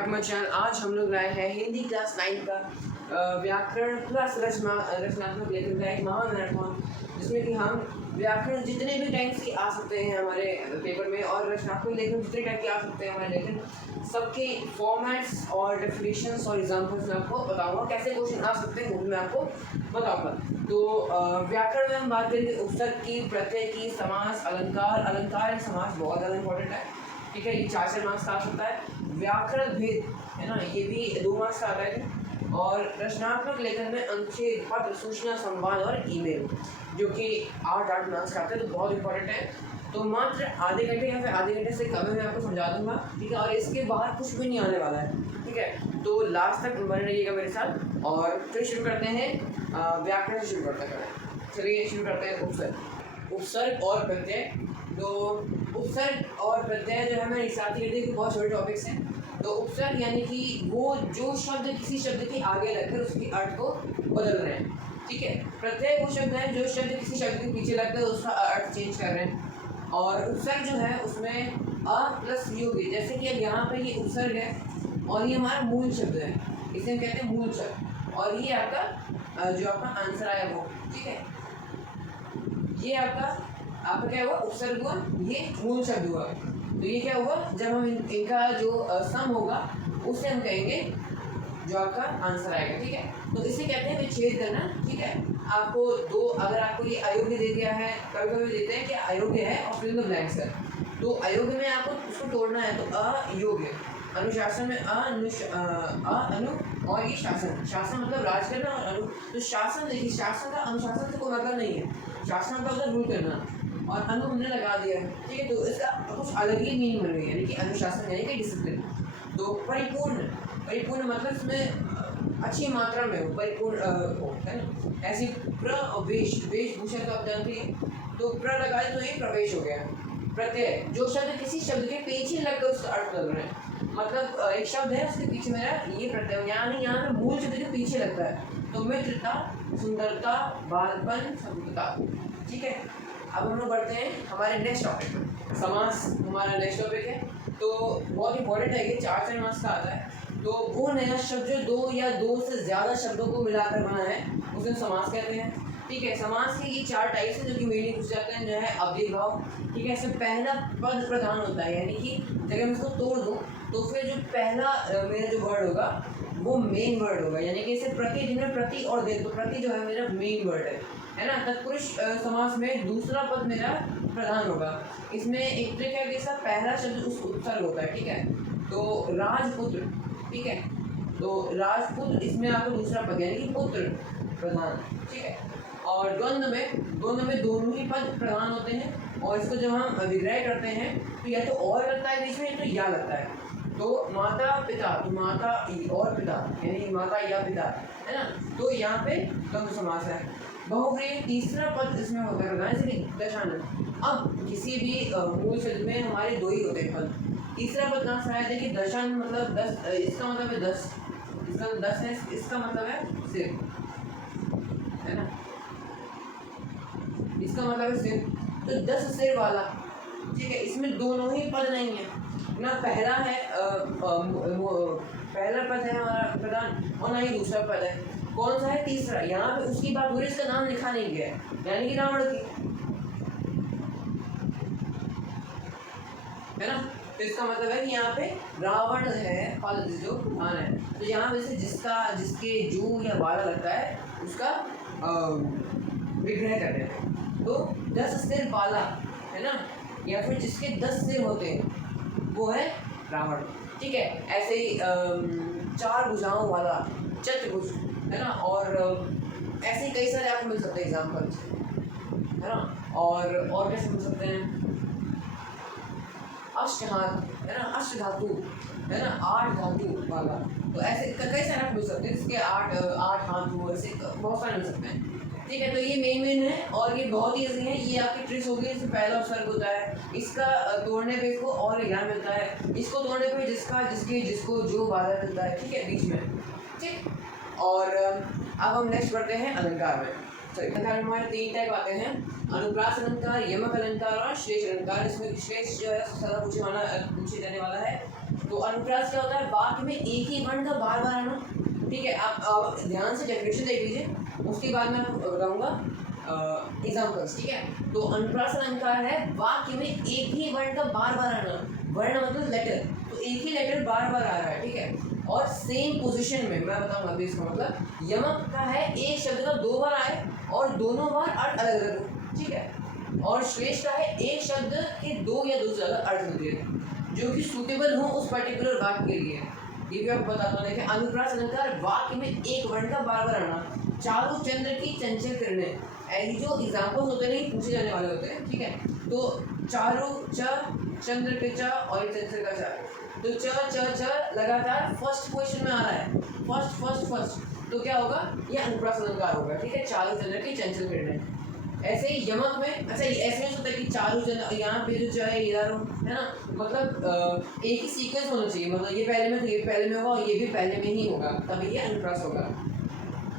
Back to my channel. आज हम लोग लाए हैं हिंदी क्लास 9 का व्याकरण प्लस रचनात्मक लेखन का एक महामैराथन, जिसमें कि हम व्याकरण जितने भी टाइम से आ सकते हैं हमारे पेपर में और रचनात्मक लेखन जितने टाइप के आ सकते हैं हमारे लेखन, सबके फॉर्मेट्स और डेफिनेशंस और एग्जाम्पल्स मैं आपको बताऊंगा। कैसे क्वेश्चन आ सकते हैं वो मैं आपको बताऊंगा। तो व्याकरण में हम बात करेंगे उपसर्ग की, प्रत्यय की, समास, अलंकार। अलंकार और समास बहुत ज़्यादा इंपॉर्टेंट है, ठीक है। ये 4 मार्क्स का आ सकता है। व्याकरण भेद है ना, ये भी 2 मार्क्स का आता है। और रचनात्मक लेखन में अनुच्छेद, पत्र, सूचना, संवाद और ईमेल, जो कि 8 मार्क्स का आता है, तो बहुत इंपॉर्टेंट है। तो मात्र आधे घंटे या फिर आधे घंटे से कम में मैं आपको समझा दूंगा, ठीक है। और इसके बाहर कुछ भी नहीं आने वाला है, ठीक है। तो लास्ट तक बने रहिएगा मेरे साथ। और फिर शुरू करते हैं व्याकरण से शुरू करते हैं। चलिए शुरू करते हैं उपसर्ग। उपसर्ग और प्रत्यय। तो उपसर्ग और प्रत्यय जो है मैं हिसाब से कहते हैं कि बहुत छोटे टॉपिक्स हैं। तो उपसर्ग यानी कि वो जो शब्द किसी शब्द के आगे लगकर उसके अर्थ को बदल रहे हैं, ठीक है। प्रत्यय वो शब्द है जो शब्द किसी शब्द के पीछे लगकर उसका अर्थ चेंज कर रहे हैं। और उपसर्ग जो है उसमें अ प्लस योग है। जैसे कि अब यहाँ पे ये उपसर्ग है और ये हमारा मूल शब्द है, इसे हम कहते हैं मूल शब्द। और ये आपका जो आपका आंसर आया वो, ठीक है। ये आपका क्या हुआ, उपसर्ग हुआ, ये मूल शब्द हुआ। तो ये क्या हुआ, जब हम इनका जो सम होगा उससे हम कहेंगे जो आपका आंसर आएगा, ठीक है। तो इसे कहते हैं विच्छेद करना, ठीक है। आपको दो, अगर आपको ये अयोग्य दे दिया है, कभी कभी देते हैं कि अयोग्य है और फिर ब्लैंक्स है, तो अयोग्य में आपको उसको तोड़ना है। तो अयोग्य, अनुशासन में अनु और ये शासन। शासन मतलब राज करना और अनु, तो शासन देखिए, शासन का अनुशासन से कोई मतलब नहीं है। शासन का मतलब रूल करना और अनु हमने लगा दिया, ठीक है। तो इसका कुछ अलग ही मीनिंग बन गई, यानी कि अनुशासन यानी कि डिसिप्लिन। तो परिपूर्ण, परिपूर्ण मतलब इसमें अच्छी मात्रा में हो, परिपूर्ण हो, है ना। ऐसी प्रवेश, वेशभूषा तो आप जानते हैं, तो प्र लगा तो ये प्रवेश हो गया। प्रत्यय, जो शब्द किसी शब्द के पीछे लगकर उसका अर्थ बदल रहे हैं। मतलब एक शब्द है उसके पीछे मेरा ये प्रत्यय, यानी यहाँ पे मूल शब्द के पीछे लगता है। तो मित्रता, सुंदरता, बालपन, सभ्यता, ठीक है। अब हम लोग बढ़ते हैं हमारे नेक्स्ट टॉपिक में। समास हमारा नेक्स्ट टॉपिक है, तो बहुत इंपॉर्टेंट है, ये 4 मार्क्स का आता है। तो वो नया शब्द जो 2 या 2 से ज़्यादा शब्दों को मिलाकर बना है उसे समास कहते हैं, ठीक है। समास के ये 4 टाइप्स हैं जो कि मेनली पूछ जाते हैं, जो है अव्ययीभाव, ठीक है। इसमें पहला पद प्रधान होता है, यानी कि अगर मैं इसको तोड़ दूँ तो फिर जो पहला मेरा जो वर्ड होगा वो मेन वर्ड होगा, यानी कि इसे प्रति, जिनमें प्रति और दे, तो प्रति जो है मेरा मेन वर्ड है ना। तत्पुरुष समास में दूसरा पद मेरा प्रधान होगा। इसमें एक ट्रिक है कि इसका पहला शब्द उस उपसर्ग होता है, ठीक है। तो राजपुत्र, ठीक है। तो राजपुत्र, इसमें आपको दूसरा पद यानी कि पुत्र प्रधान, ठीक है। और द्वंद्व में दोनों ही पद प्रधान होते हैं। और इसको जब हम विग्रह करते हैं तो या तो और लगता है बीच में, तो या लगता है। तो माता पिता, तो माता और पिता यानी माता या पिता, है ना। तो यहाँ पे द्वंद्व समास है। बहुव्रीहि, तीसरा पद इसमें होता है प्रधान, जैसे दशानन। अब किसी भी मूल शब्द में हमारे 2 ही होते हैं पद। तीसरा पद कहाँ से आया, देखिए दशानन मतलब 10, इसका मतलब है 10, इसका 10 है, इसका मतलब है सिर, है ना, इसका मतलब है सिर। तो 10 सिर वाला, ठीक है। इसमें दोनों ही पद नहीं है ना, पहला है पहला पद है हमारा प्रधान और ना ही दूसरा पद है। कौन सा है, तीसरा। यहाँ पे उसकी बात हो रही है, इसका नाम लिखा नहीं गया है, यानी कि रावण की, है ना। तो इसका मतलब है कि यहाँ पे रावण है पद जो प्रधान है। तो यहाँ पे से जिसके जो या वाला लगता है उसका विग्रह कर रहे हैं। तो 10 सिर वाला, है ना, या फिर जिसके 10 सिर होते हैं वो है रावण, ठीक है। ऐसे ही 4 भुजाओं वाला चतुर्भुज, है ना। और ऐसे ही कई सारे आपको मिल सकते हैं एग्जाम्पल्स, है ना। और कैसे मिल सकते हैं, अष्टहात, है ना, अष्टधातु, है ना, 8 धातु वाला। तो ऐसे कई सारे आपको मिल सकते हैं जिसके 8 हाथ हो, ऐसे बहुत सारे मिल सकते हैं, ठीक है। तो ये मेन है और ये बहुत ही ईजी है। ये आपकी ट्रिक्स होगी। इसमें पहला उपसर्ग होता है, इसका तोड़ने पे इसको और ज्ञान मिलता है, इसको तोड़ने पे जिसको जो वाला मिलता है, ठीक है, बीच में, ठीक। और अब हम नेक्स्ट बढ़ते हैं अलंकार में। अलंकार हमारे 3 टाइप आते हैं, अनुप्रास अलंकार, यमक अलंकार और श्लेष अलंकार। इसमें श्लेष जो है सदा पूछे जाने वाला है। तो अनुप्रास क्या होता है? वाक्य में एक ही वर्ण का बार बार आना। ठीक है, आप ध्यान से डेफिनेशन देख लीजिए, उसके बाद मैं आपको बताऊंगा एग्जाम्पल्स। ठीक है, तो अनुप्रास अलंकार है वाक्य में एक ही वर्ण का बार बार आना। वर्ण मतलब लेटर, तो एक ही लेटर बार बार आ रहा है। ठीक है, और सेम पोजीशन में, मैं बताऊंगा अभी इसका मतलब। यमक का है एक शब्द का 2 बार आए और दोनों बार अर्थ अलग अलग हो। ठीक है, और श्लेष का है एक शब्द के 2 या 2 से ज़्यादा अर्थ होते हैं जो कि सूटेबल हो उस पर्टिकुलर वाक्य के लिए। ये भी आपको बताता हूँ। देखिए, अनुप्रास अलंकार वाक्य में एक वर्ण का बार बार आना। चारु चंद्र की चंचल किरणें, ऐसे जो एग्जाम्पल्स होते हैं नहीं पूछे जाने वाले होते हैं। ठीक है, तो चारु च, चंद्र के च और चंचल का च, तो च लगातार फर्स्ट पोजीशन में आ रहा है। फर्स्ट, तो क्या होगा? ये अनुप्रास अलंकार होगा। ठीक है, चारु चंद्र की चंचल किरणें। ऐसे ही यमक में, अच्छा ऐसे नहीं होता कि चारु चंद्र, यहाँ पे जो है इधर है ना, मतलब एक ही सीक्वेंस होना चाहिए। मतलब ये पहले में, तो ये पहले में होगा और ये भी पहले में ही होगा, तभी ये अनुप्रास होगा।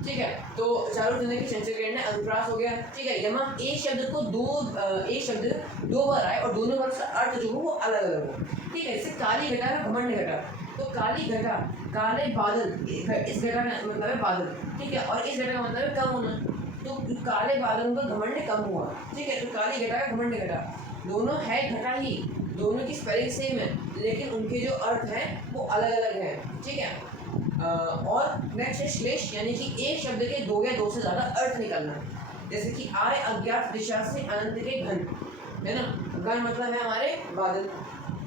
ठीक है, तो चारु चंद्र की चंचल किरणें अनुप्रास हो गया। ठीक है, यमक एक शब्द को एक शब्द 2 बार आए और दोनों बार उसका अर्थ जो हो वो अलग अलग हो। ठीक है, जैसे काली घटा का घमंड घटा, तो काली घटा, काले बादल, इस घटा का मतलब है बादल। ठीक है, और इस घटा का मतलब है कम होना, तो काले बादलों का घमंड कम हुआ। ठीक है, तो काली घटा का घमंड घटा, दोनों है घटा ही, दोनों की स्पेलिंग सेम है, लेकिन उनके जो अर्थ हैं वो अलग अलग हैं। ठीक है, और नेक्स्ट है श्लेष, यानी कि एक शब्द के 2 या 2 से ज़्यादा अर्थ निकालना। जैसे कि आए अज्ञात दिशा से अनंत के घन, है ना, घन मतलब है हमारे बादल।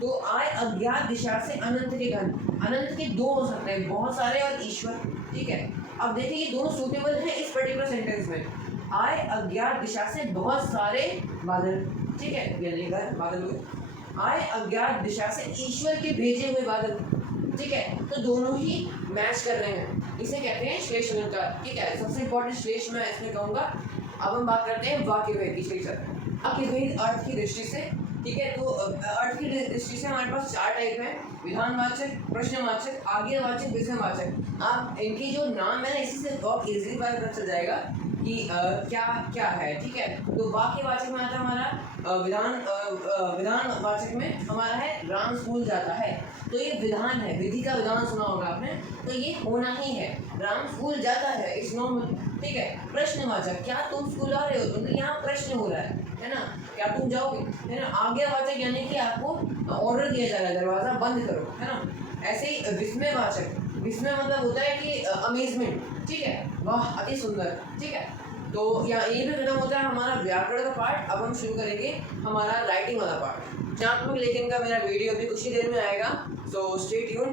तो आए अज्ञात दिशा से अनंत के घन, अनंत के 2 हो सकते हैं, बहुत सारे और ईश्वर। ठीक है, अब देखिए ये दोनों सूटेबल हैं इस पर्टिकुलर सेंटेंस में। आए अज्ञात दिशा से बहुत सारे बादल। ठीक है, यानी बादल हुए। आए अज्ञात दिशा से ईश्वर के भेजे हुए बादल। ठीक है, तो दोनों ही मैच कर रहे हैं, इसे कहते हैं श्लेष अलंकार। ठीक है, सबसे इंपॉर्टेंट श्लेष मैं इसमें कहूँगा। अब हम बात करते हैं वाक्य भेद की। श्लेष वाक्य भेद अर्थ की दृष्टि से। ठीक है, तो अर्थ की दृष्टि से हमारे पास 4 टाइप है: विधानवाचक, प्रश्नवाचक, आज्ञावाचक, विषयवाचक। आप इनकी जो नाम है इसी से बहुत इजीली पता चल जाएगा कि क्या क्या है। ठीक है, तो वाक्यवाचक में आता है हमारा विधानवाचक में हमारा है राम स्कूल जाता है, तो ये विधान है, विधि का विधान सुना होगा आपने, तो ये होना ही है। राम स्कूल जाता है, इट्स नॉर्मल। ठीक है, प्रश्नवाचक, क्या तुम स्कूल आ रहे हो? तुमने यहाँ प्रश्न हो रहा है ना, क्या तुम जाओगे? है ना। आज्ञावाचक यानी कि आपको ऑर्डर दिया जा रहा है, दरवाजा बंद करो, है ना। ऐसे ही विस्मयवाचक, विस्मय मतलब होता है कि अमेजमेंट। ठीक है, वाह अति सुंदर। ठीक है, तो यहाँ ये भी खत्म होता है हमारा व्याकरण का पार्ट। अब हम शुरू करेंगे हमारा राइटिंग वाला पार्ट। रचनात्मक लेखन का मेरा वीडियो अभी कुछ ही देर में आएगा, so stay tune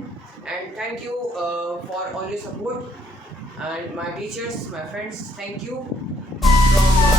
and thank you for all your support and my teachers, my friends, thank you from